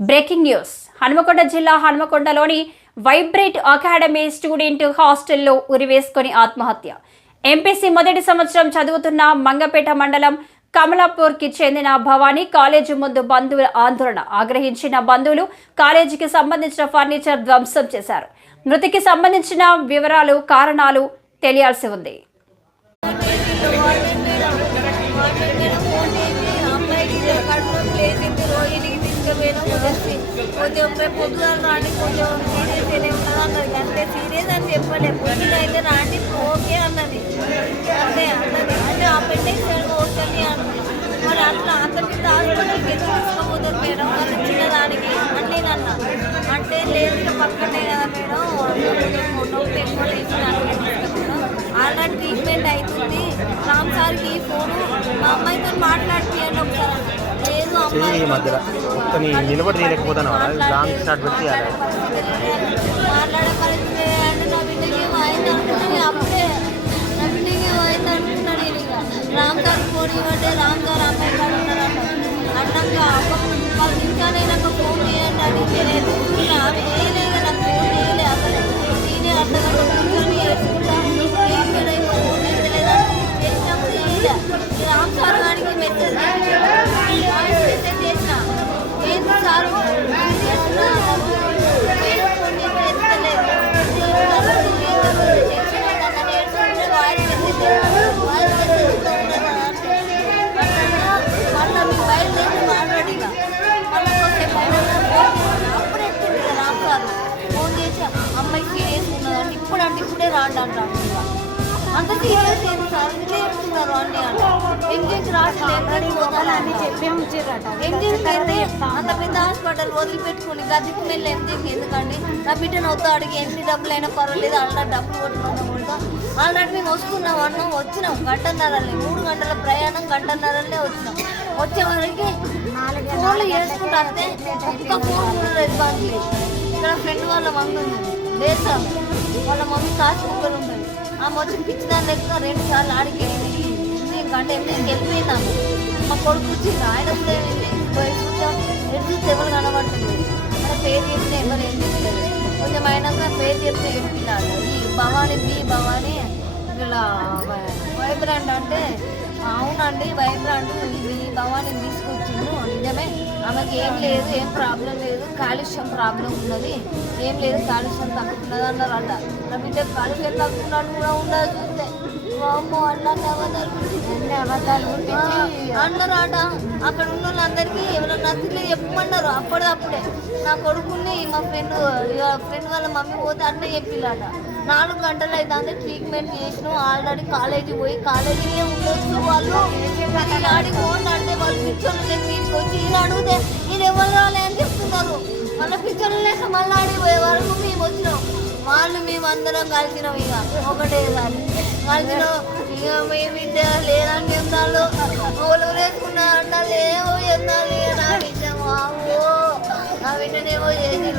Breaking news. Hanumakonda జిల్లా హనుమకొండలోని vibrate academy student హాస్టల్లో ఉరివేసుకొని ఆత్మహత్య. ఎంపీసీ మొదటి సంవత్సరం చదువుతున్న మంగపేట మండలం కమలాపూర్కి చెందిన భవానీ కాలేజీ ముందు బంధువుల ఆందోళన. ఆగ్రహించిన బంధువులు కాలేజీకి సంబంధించిన ఫర్నిచర్ ధ్వంసం చేశారు. మృతికి సంబంధించిన వివరాలు కారణాలు తెలియాల్సి ఉంది. కొంచెం రేపు పొద్దుగాల రాండి కొంచెం సీరియస్ ఏనే ఉన్నది అన్నది. అంతే సీరియస్ అని చెప్పలే. పొద్దున అయితే రాండి ఓకే అన్నది. అంతే అన్నది. అంటే ఆ పెళ్ళి సైడ్ వస్తుంది అన్నది మరి అట్లా అంత పెద్ద హాస్పిటల్కి తీసుకోబోతుంది మేడం అది చిన్నదానికి అని నేను అన్నా అంటే లేదు ఇక పక్కనే కదా మేడం. నొప్పి ఎక్కువ అలా ట్రీట్మెంట్ అవుతుంది రామ్ సార్కి ఫోను. మా అమ్మాయితో మాట్లాడిపియండి ఒకసారి. చేయి ఈ మధ్యలో మొత్తం నిలబడి తీయలేకపోతాను లాంగ్ షాట్ పెట్టి తీయాలి. ఏంటి సార్ ఇప్పుడు అంటే ఇప్పుడే రాండి అంటాడు అంత సీరియస్ సార్ అంటే. ఎంగేజ్ రావట్లేదు అని చెప్పే ఉంచారట ఎంజిన్ అయితే అంత పెద్ద హాస్పిటల్ వదిలిపెట్టుకుని గదికి వెళ్ళి ఎంజిన్ ఎందుకండి? నా బిడ్డను అవుతా అడిగి ఎన్ని డబ్బులు అయినా పర్వాలేదు ఆల్రెడీ డబ్బులు కొట్టుకున్నాం కూడా ఆల్రెడీ మేము వస్తున్నాం అన్నాం వచ్చినాం. గంటన్నరలే మూడు గంటల ప్రయాణం గంటన్నరలే వచ్చినాం. వచ్చే వరకు ఫోన్లు చేసుకుంటా అంతే ఒక్క ఫోన్ రెస్పాన్స్ లేదు ఇక్కడ ఫ్రెండ్ వాళ్ళ మమ్మీ ఉంది. లేదు సార్. వాళ్ళ మమ్మీ కాసు ఉంటుంది. ఆమె వచ్చి పిచ్చి దాని లెక్క రెండు సార్లు ఆడికి వెళ్ళింది. అంటే ఎప్పుడు వెళ్ళిపోయిందాము మా కొడుకు వచ్చింది ఆయన కూడా ఏంటి పోయి చూద్దాం. ఎటు చూస్తే ఎవరు కనబడుతుంది. మన పేరు చెప్తే ఎవరు ఏం చెప్తారు కొంచెం అయినాక పేరు చెప్తే చెప్పినాడు ఈ భవానీ బి భవానీ ఇలా వైబ్రాండ్ అంటే అవునండి వైబ్రాండ్. ఇది భవానీ తీసుకొచ్చిండు. నిజమే ఆమెకి ఏం లేదు ఏం ప్రాబ్లం లేదు. కాలుష్యం ప్రాబ్లం ఉన్నది. ఏం లేదు కాలుష్యం తగ్గుతున్నది అన్నారు అంట. నా బిడ్డ కాలుష్యం తగ్గుతున్నట్టు కూడా ఉండదు. అన్ని పుట్టించి అన్నారు ఆట. అక్కడ ఉన్న వాళ్ళందరికీ ఎవరైనా నచ్చింది చెప్పమన్నారు అప్పుడే. నా కొడుకుని మా ఫ్రెండ్ ఫ్రెండ్ వాళ్ళ మమ్మీ పోతే అన్న చెప్పిలాట. నాలుగు గంటలు అయితే ట్రీట్మెంట్ చేసినాం. ఆల్రెడీ కాలేజీ పోయి కాలేజీనే ఉండొచ్చు వాళ్ళు. ఆడికి పోండి అంటే వాళ్ళు మీకు వచ్చి ఇలా అడిగితే నేను ఎవరు రాలే అని చెప్తున్నారు. మళ్ళీ పిక్చర్లు లేక మళ్ళీ ఆడికి పోయే వరకు మేము వచ్చినాం. వాళ్ళు మేము అందరం కలిసినాం ఇక. ఒకటేసారి. కలిసిన. ఇక మేము ఇంటే లేదని చెప్తాను ఓలు వేసుకున్నా అంటే లేవు చెప్తాను లేదా నా బిడ్డ మా నా బిడ్డనేమో చేసి